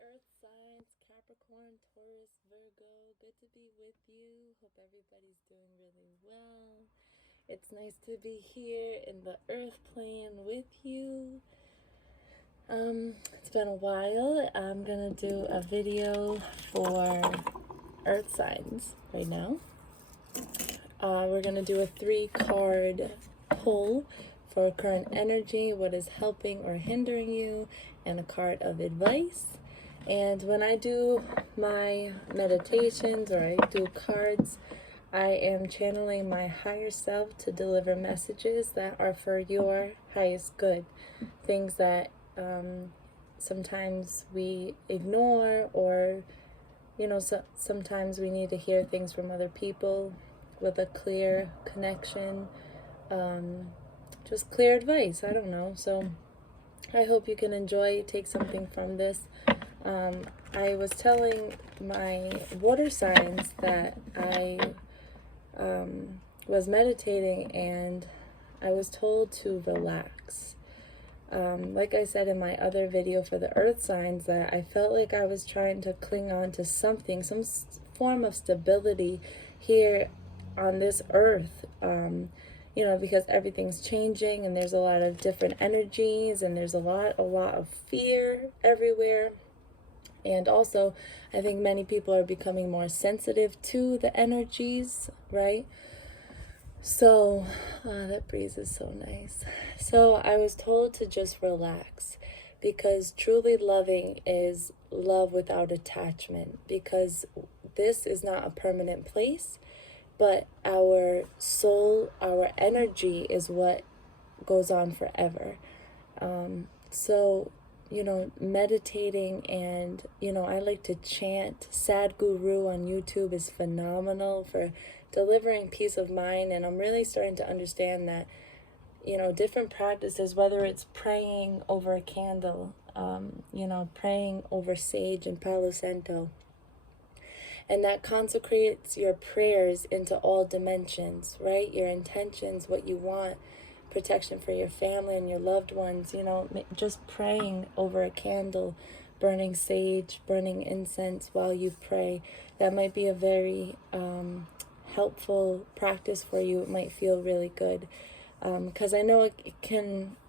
Earth signs, Capricorn, Taurus, Virgo. Good to be with you. Hope everybody's doing really well. It's nice to be here in the Earth plane with you. It's been a while. I'm gonna do a video for Earth signs right now. We're gonna do a 3-card pull for current energy, what is helping or hindering you, and a card of advice. And when I do my meditations or I do cards, I am channeling my higher self to deliver messages that are for your highest good. Things that sometimes we ignore, or sometimes we need to hear things from other people with a clear connection, just clear advice. I don't know. So I hope you can enjoy, take something from this. I was telling my water signs that I was meditating and I was told to relax. Like I said in my other video for the earth signs, that I felt like I was trying to cling on to something, some form of stability here on this earth, because everything's changing and there's a lot of different energies and there's a lot of fear everywhere. And also, I think many people are becoming more sensitive to the energies, right? So, that breeze is so nice. So I was told to just relax, because truly loving is love without attachment, because this is not a permanent place, but our soul, our energy is what goes on forever. So meditating, and I like to chant. Sadhguru on YouTube is phenomenal for delivering peace of mind, and I'm really starting to understand that different practices, whether it's praying over a candle, praying over sage and palo santo, and that consecrates your prayers into all dimensions, right? Your intentions, what you want, protection for your family and your loved ones, just praying over a candle, burning sage, burning incense while you pray. That might be a very helpful practice for you. It might feel really good, because I know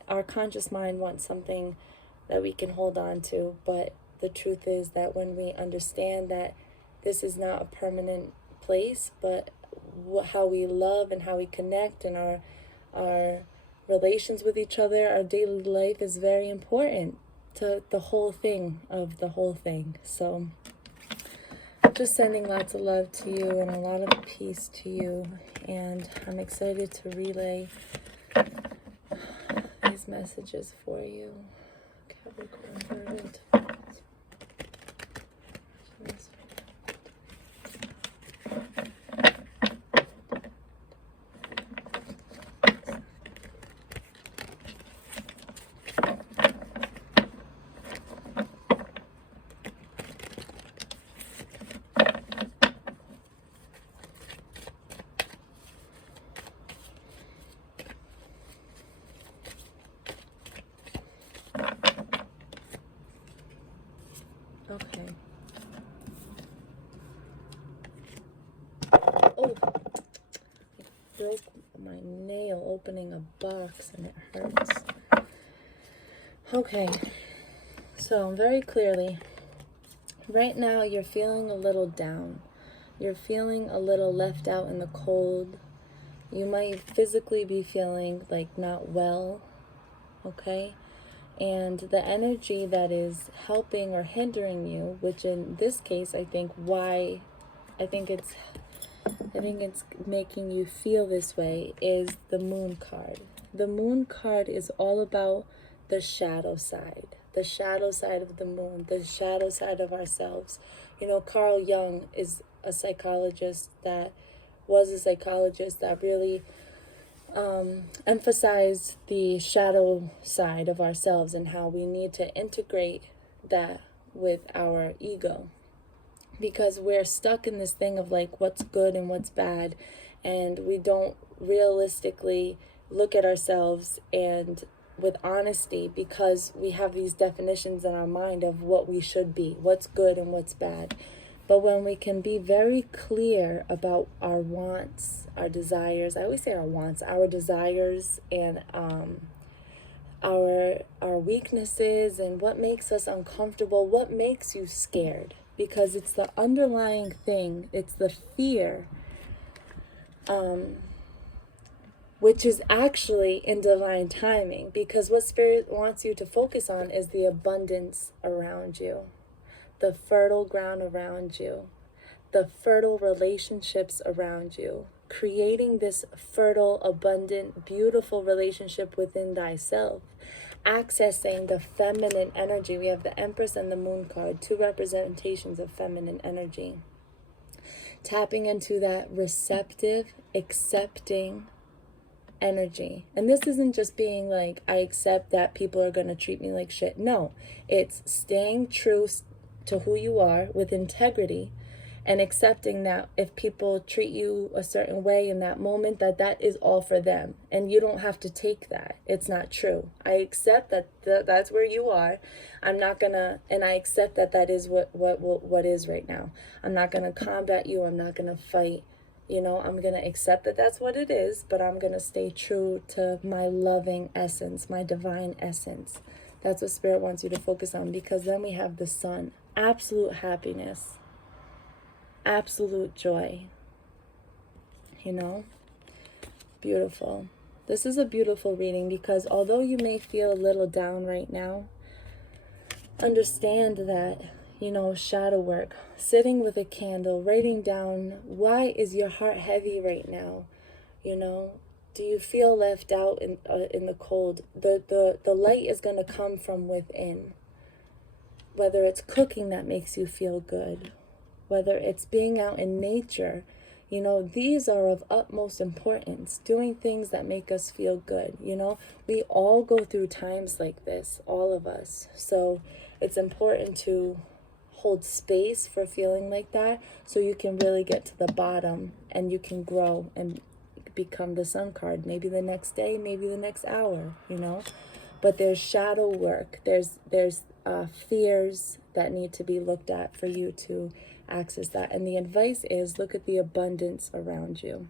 our conscious mind wants something that we can hold on to, but the truth is that when we understand that this is not a permanent place, but how we love and how we connect, and our relations with each other, our daily life is very important to the whole thing of the whole thing. So just sending lots of love to you and a lot of peace to you, and I'm excited to relay these messages for you. Capricorn, Virgo. Okay. Oh, I broke my nail opening a box and it hurts. Okay, so very clearly, right now you're feeling a little down. You're feeling a little left out in the cold. You might physically be feeling like not well, okay? And the energy that is helping or hindering you, which in this case, I think it's making you feel this way, is the moon card. The moon card is all about the shadow side of the moon, the shadow side of ourselves. Carl Jung is a psychologist that really emphasized the shadow side of ourselves and how we need to integrate that with our ego, because we're stuck in this thing of like what's good and what's bad, and we don't realistically look at ourselves and with honesty, because we have these definitions in our mind of what we should be, what's good and what's bad. But when we can be very clear about our wants, our desires, I always say our wants, our desires, and our weaknesses, and what makes us uncomfortable, what makes you scared, because it's the underlying thing, it's the fear, which is actually in divine timing, because what Spirit wants you to focus on is the abundance around you, the fertile ground around you, the fertile relationships around you, creating this fertile, abundant, beautiful relationship within thyself, accessing the feminine energy. We have the Empress and the Moon card, two representations of feminine energy. Tapping into that receptive, accepting energy. And this isn't just being like, I accept that people are going to treat me like shit. No, it's staying true to who you are with integrity, and accepting that if people treat you a certain way in that moment, that is all for them, and you don't have to take that. It's not true. I accept that that's where you are. I'm not gonna, and I accept that is what is right now. I'm not gonna combat you. I'm not gonna fight. You know, I'm gonna accept that that's what it is, but I'm gonna stay true to my loving essence, my divine essence. That's what Spirit wants you to focus on, because then we have the Sun, absolute happiness, absolute joy, you know, beautiful. This is a beautiful reading, because although you may feel a little down right now, understand that, you know, shadow work, sitting with a candle, writing down, why is your heart heavy right now? You know, do you feel left out in the cold? The light is going to come from within. Whether it's cooking that makes you feel good, whether it's being out in nature, you know, these are of utmost importance. Doing things that make us feel good, you know. We all go through times like this, all of us. So it's important to hold space for feeling like that, so you can really get to the bottom, and you can grow and become the Sun card, maybe the next day, maybe the next hour, you know. But there's shadow work, there's fears that need to be looked at for you to access that. And the advice is, look at the abundance around you.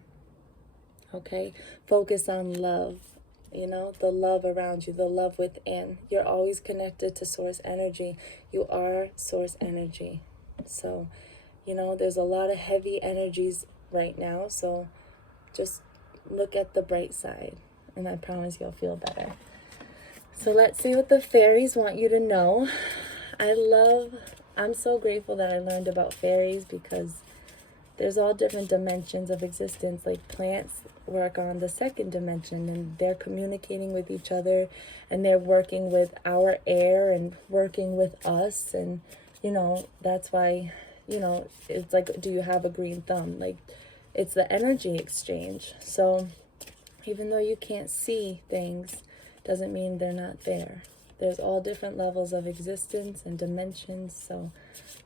Okay, focus on love, you know, the love around you, the love within. You're always connected to source energy. You are source energy. So, you know, there's a lot of heavy energies right now, so just look at the bright side, and I promise you'll feel better. So let's see what the fairies want you to know. I'm so grateful that I learned about fairies, because there's all different dimensions of existence. Like plants work on the second dimension, and they're communicating with each other, and they're working with our air and working with us. And, you know, that's why, you know, it's like, do you have a green thumb? Like, it's the energy exchange. So even though you can't see things, doesn't mean they're not there. There's all different levels of existence and dimensions. So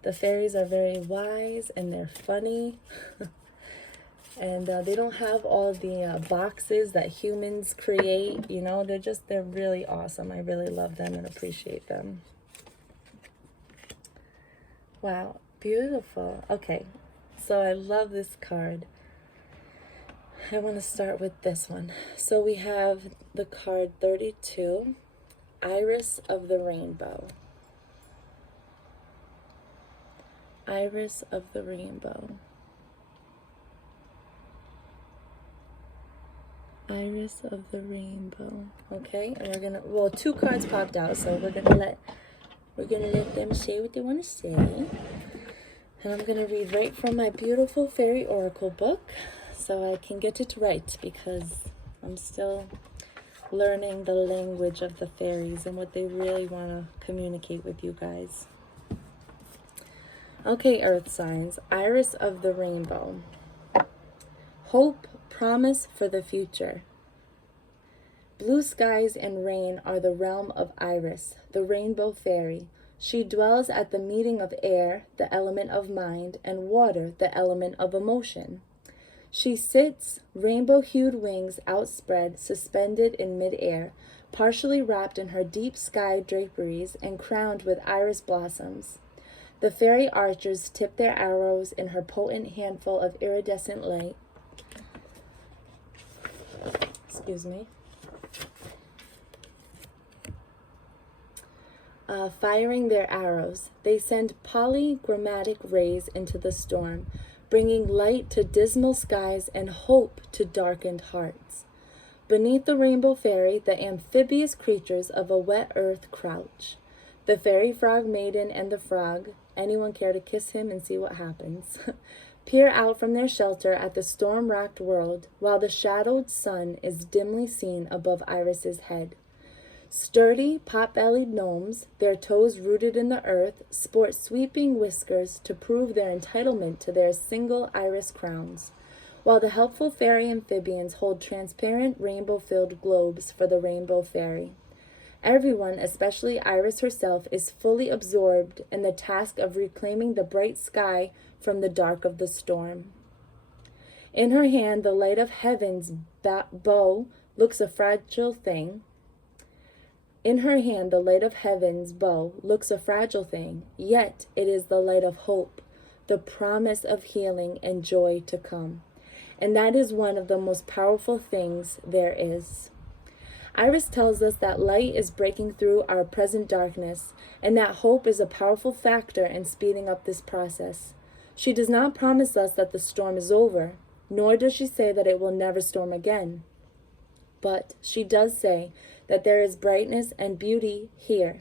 the fairies are very wise, and they're funny. And they don't have all the boxes that humans create. You know, they're really awesome. I really love them and appreciate them. Wow, beautiful. Okay, so I love this card. I want to start with this one. So we have the card 32, Iris of the Rainbow. Iris of the Rainbow. Iris of the Rainbow. Okay, and we're gonna, well, two cards popped out, so we're gonna let them say what they want to say. And I'm gonna read right from my beautiful fairy oracle book, so I can get it right, because I'm still learning the language of the fairies and what they really want to communicate with you guys. Okay, earth signs, Iris of the Rainbow. Hope, promise for the future. Blue skies and rain are the realm of Iris, the rainbow fairy. She dwells at the meeting of air, the element of mind, and water, the element of emotion. She sits, rainbow-hued wings outspread, suspended in mid-air, partially wrapped in her deep sky draperies and crowned with iris blossoms. The fairy archers tip their arrows in her potent handful of iridescent light. Excuse me. Firing their arrows, they send polygrammatic rays into the storm, bringing light to dismal skies and hope to darkened hearts. Beneath the rainbow fairy, the amphibious creatures of a wet earth crouch. The fairy frog maiden and the frog, anyone care to kiss him and see what happens, peer out from their shelter at the storm-racked world, while the shadowed sun is dimly seen above Iris's head. Sturdy, pot-bellied gnomes, their toes rooted in the earth, sport sweeping whiskers to prove their entitlement to their single iris crowns, while the helpful fairy amphibians hold transparent rainbow-filled globes for the rainbow fairy. Everyone, especially Iris herself, is fully absorbed in the task of reclaiming the bright sky from the dark of the storm. In her hand, the light of heaven's bow looks a fragile thing. In her hand, the light of heaven's bow looks a fragile thing, yet it is the light of hope, the promise of healing and joy to come. And that is one of the most powerful things there is. Iris tells us that light is breaking through our present darkness, and that hope is a powerful factor in speeding up this process. She does not promise us that the storm is over, nor does she say that it will never storm again. But she does say that there is brightness and beauty here.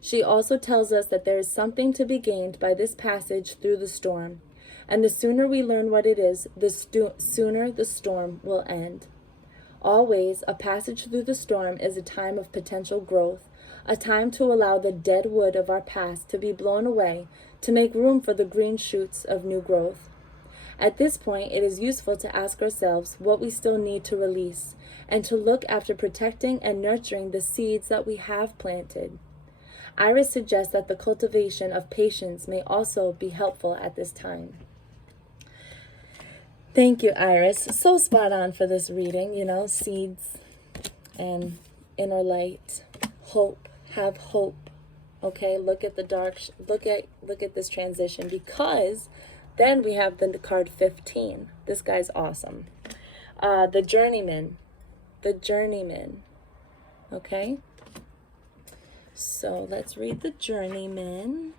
She also tells us that there is something to be gained by this passage through the storm, and the sooner we learn what it is, the sooner the storm will end. Always, a passage through the storm is a time of potential growth, a time to allow the dead wood of our past to be blown away, to make room for the green shoots of new growth. At this point, it is useful to ask ourselves what we still need to release, and to look after protecting and nurturing the seeds that we have planted. Iris suggests that the cultivation of patience may also be helpful at this time. Thank you, Iris. So spot on for this reading, seeds and inner light, hope, have hope. Okay, look at the dark, look at this transition, because then we have the card 15. This guy's awesome. The journeyman. Okay? So let's read the journeyman.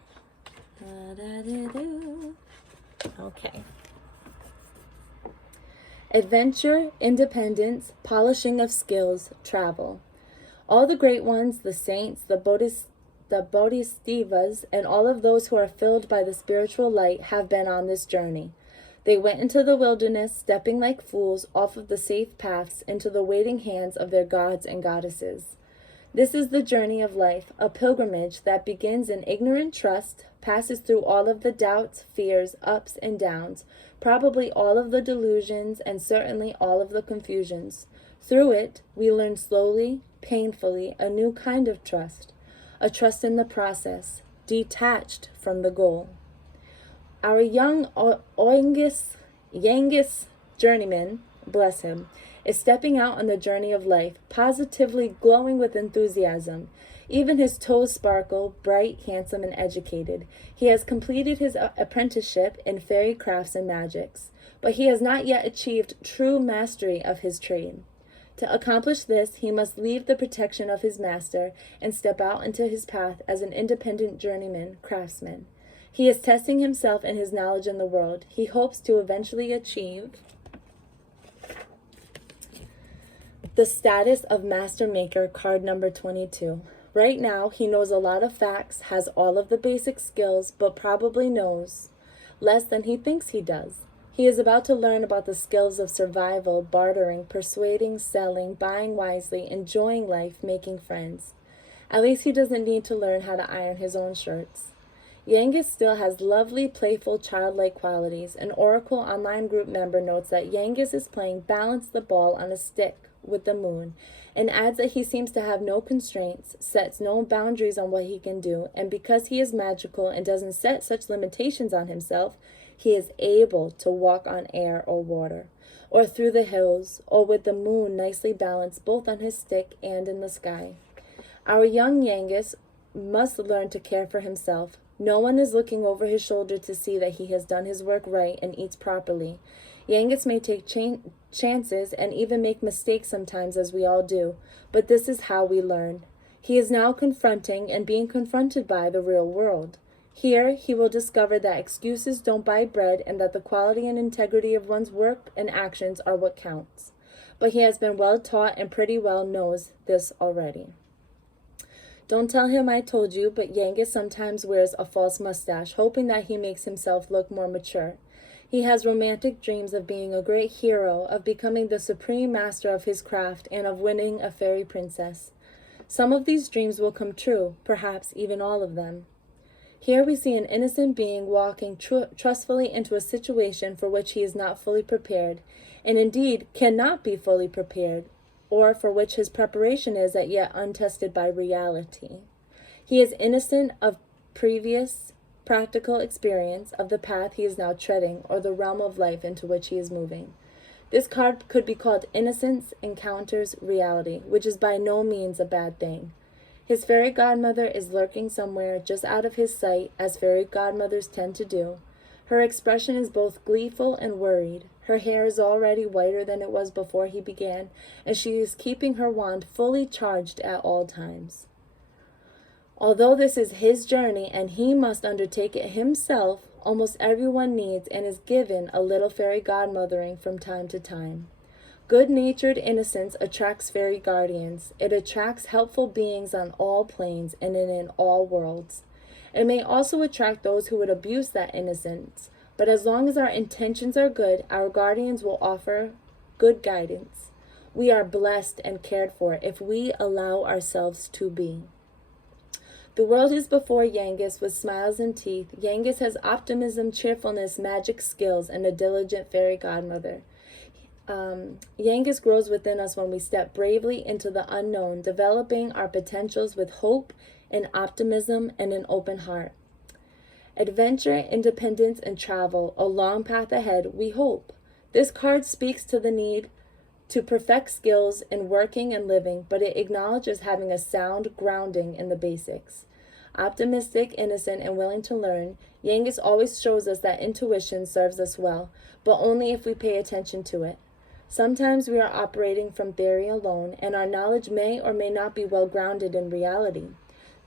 Okay. Adventure, independence, polishing of skills, travel. All the great ones, the saints, the bodhisattvas, and all of those who are filled by the spiritual light have been on this journey. They went into the wilderness, stepping like fools off of the safe paths into the waiting hands of their gods and goddesses. This is the journey of life, a pilgrimage that begins in ignorant trust, passes through all of the doubts, fears, ups and downs, probably all of the delusions, and certainly all of the confusions. Through it, we learn slowly, painfully, a new kind of trust, a trust in the process, detached from the goal. Our young Yangis journeyman, bless him, is stepping out on the journey of life, positively glowing with enthusiasm. Even his toes sparkle, bright, handsome, and educated. He has completed his apprenticeship in fairy crafts and magics, but he has not yet achieved true mastery of his trade. To accomplish this, he must leave the protection of his master and step out into his path as an independent journeyman craftsman. He is testing himself and his knowledge in the world. He hopes to eventually achieve the status of Master Maker, card number 22. Right now, he knows a lot of facts, has all of the basic skills, but probably knows less than he thinks he does. He is about to learn about the skills of survival, bartering, persuading, selling, buying wisely, enjoying life, making friends. At least he doesn't need to learn how to iron his own shirts. Yangis still has lovely, playful, childlike qualities. An Oracle online group member notes that Yangis is playing balance the ball on a stick with the moon, and adds that he seems to have no constraints, sets no boundaries on what he can do, and because he is magical and doesn't set such limitations on himself, he is able to walk on air or water, or through the hills, or with the moon nicely balanced both on his stick and in the sky. Our young Yangus must learn to care for himself. No one is looking over his shoulder to see that he has done his work right and eats properly. Yangus may take chances and even make mistakes sometimes, as we all do, but this is how we learn. He is now confronting and being confronted by the real world. Here, he will discover that excuses don't buy bread and that the quality and integrity of one's work and actions are what counts. But he has been well taught and pretty well knows this already. Don't tell him I told you, but Yangus sometimes wears a false mustache, hoping that he makes himself look more mature. He has romantic dreams of being a great hero, of becoming the supreme master of his craft, and of winning a fairy princess. Some of these dreams will come true, perhaps even all of them. Here we see an innocent being walking trustfully into a situation for which he is not fully prepared, and indeed cannot be fully prepared, or for which his preparation is as yet untested by reality. He is innocent of previous practical experience of the path he is now treading, or the realm of life into which he is moving. This card could be called Innocence Encounters Reality, which is by no means a bad thing. His fairy godmother is lurking somewhere just out of his sight, as fairy godmothers tend to do. Her expression is both gleeful and worried. Her hair is already whiter than it was before he began, and she is keeping her wand fully charged at all times. Although this is his journey and he must undertake it himself, almost everyone needs and is given a little fairy godmothering from time to time. Good-natured innocence attracts fairy guardians. It attracts helpful beings on all planes and in all worlds. It may also attract those who would abuse that innocence, but as long as our intentions are good, our guardians will offer good guidance. We are blessed and cared for if we allow ourselves to be. The world is before Yangus with smiles and teeth. Yangus has optimism, cheerfulness, magic skills, and a diligent fairy godmother. Yangus grows within us when we step bravely into the unknown, developing our potentials with hope and optimism and an open heart. Adventure, independence, and travel, a long path ahead, we hope. This card speaks to the need to perfect skills in working and living, but it acknowledges having a sound grounding in the basics. Optimistic, innocent, and willing to learn, Yangus always shows us that intuition serves us well, but only if we pay attention to it. Sometimes we are operating from theory alone, and our knowledge may or may not be well grounded in reality.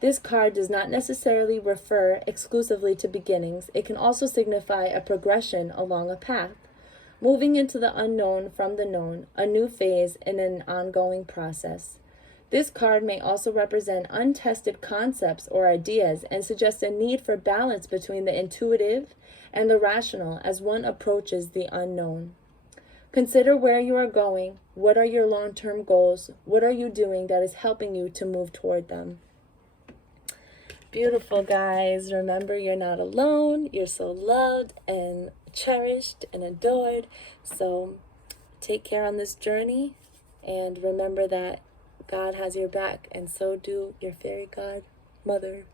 This card does not necessarily refer exclusively to beginnings. It can also signify a progression along a path, moving into the unknown from the known, a new phase in an ongoing process. This card may also represent untested concepts or ideas and suggest a need for balance between the intuitive and the rational as one approaches the unknown. Consider where you are going. What are your long-term goals? What are you doing that is helping you to move toward them? Beautiful, guys. Remember, you're not alone. You're so loved and cherished and adored. So take care on this journey, and remember that God has your back, and so do your fairy godmothers.